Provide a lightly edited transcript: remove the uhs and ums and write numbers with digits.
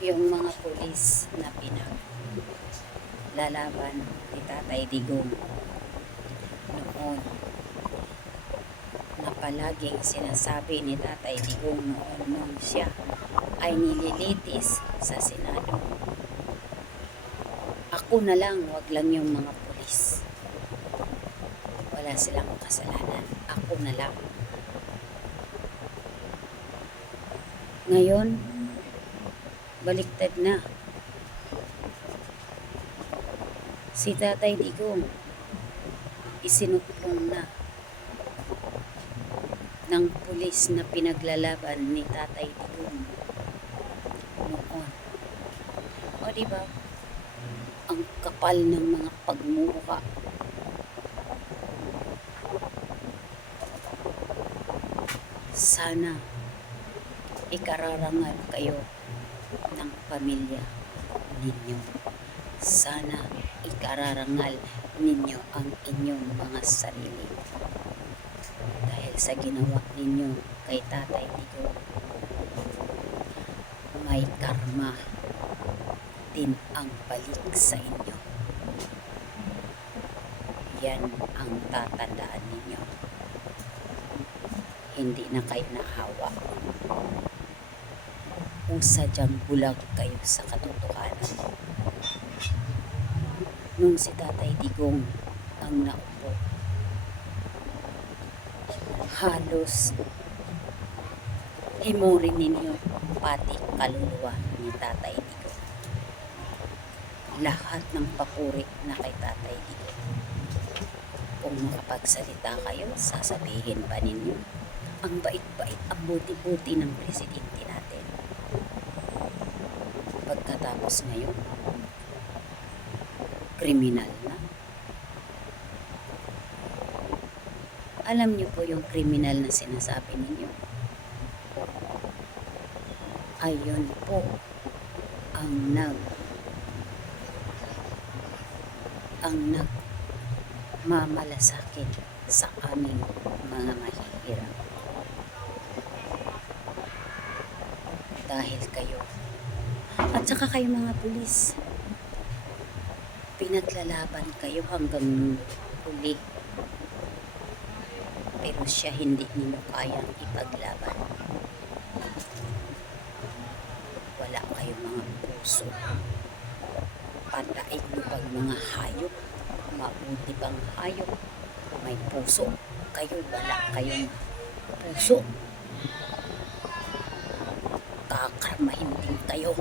Yung mga pulis na pinaglalaban ni Tatay Digong noon, na palaging sinasabi ni Tatay Digong noon nung siya ay nililitis sa Senado. Ako na lang, wag lang yung mga pulis. Wala silang kasalanan. Ako na lang. Ngayon, baliktad na. Si Tatay Digong isinuplong na ng pulis na pinaglalaban ni Tatay Digong noon. O diba? Ang kapal ng mga pagmumukha. Sana ikararangal kayo ng pamilya ninyo. Sana ikararangal ninyo ang inyong mga sarili. Dahil sa ginawa ninyo kay Tatay Digong, may karma din ang balik sa inyo. Yan ang tatandaan ninyo. Hindi na kayo nahawa. Kung sadyang bulag kayo sa katotohanan. Nung si Tatay Digong ang naupo, halos himurin ninyo pati kaluluwa ni Tatay Digong. Lahat ng papuri na kay Tatay Digong. Kung makapagsalita kayo, sasabihin pa ninyo, ang bait-bait, ang buti-buti ng presidente natin. Pagkatapos ngayon, kriminal na. Alam niyo po yung kriminal na sinasabi ninyo? Ayun po ang nagmamalasakit sa aming mga mahihirap. Dahil kayo, at saka kayo mga pulis, pinaglalaban kayo hanggang huli. Pero siya hindi ninyo kayang ipaglaban. Wala kayong mga puso. Pataig nyo pang mga hayop, mabuti pang hayop, may puso. Kayo wala kayong puso. Kakarmahin din kayo.